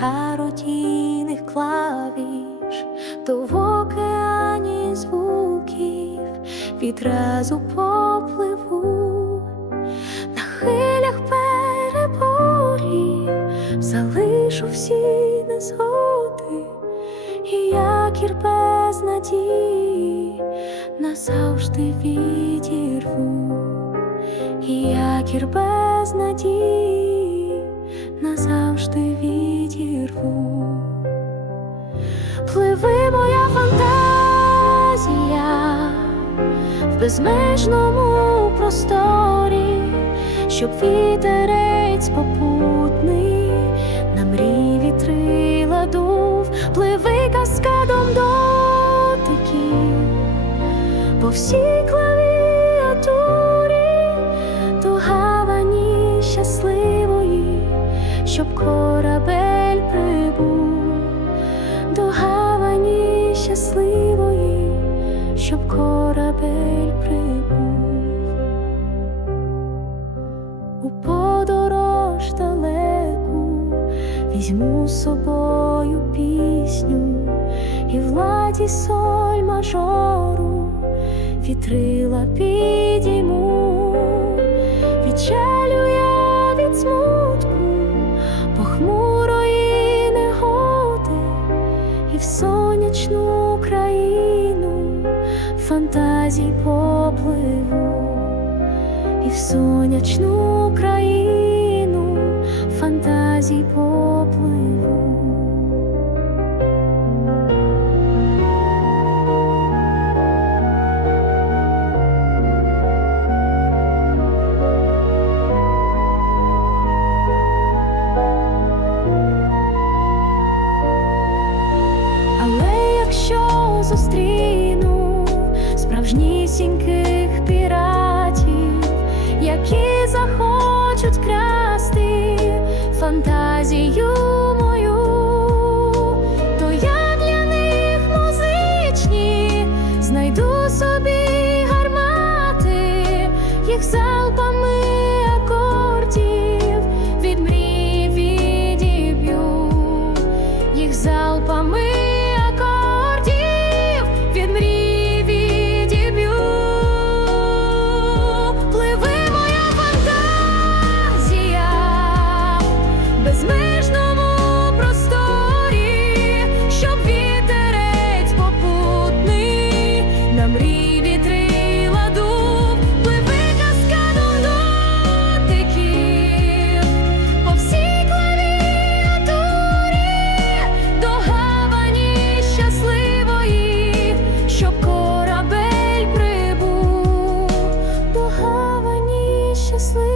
чародійних клавіш, то в океані звуків відразу попливу, на хвилях переборів залишу всі незгоди, і якір без надії назавжди відірву, і якір без надії назавжди відірву. Пливи моя фантазія в безмежному просторі, щоб вітерець попутний на мрій вітрила дув, пливи каскадом дотиків по всій клавіатурі до гавані щасливої, щоб корабель у подорож далеку, візьму з собою пісню і владі соль мажору, вітрила підійму, відчалю я від смутку, похмурої негоди. І в сонячну країну фантазій попливу, і в сонячну країну фантазій попливу. Зустріну справжнісіньких які захочуть красти фантазію мою, то я для них музичні, знайду собі гармати, їх залпами. just leave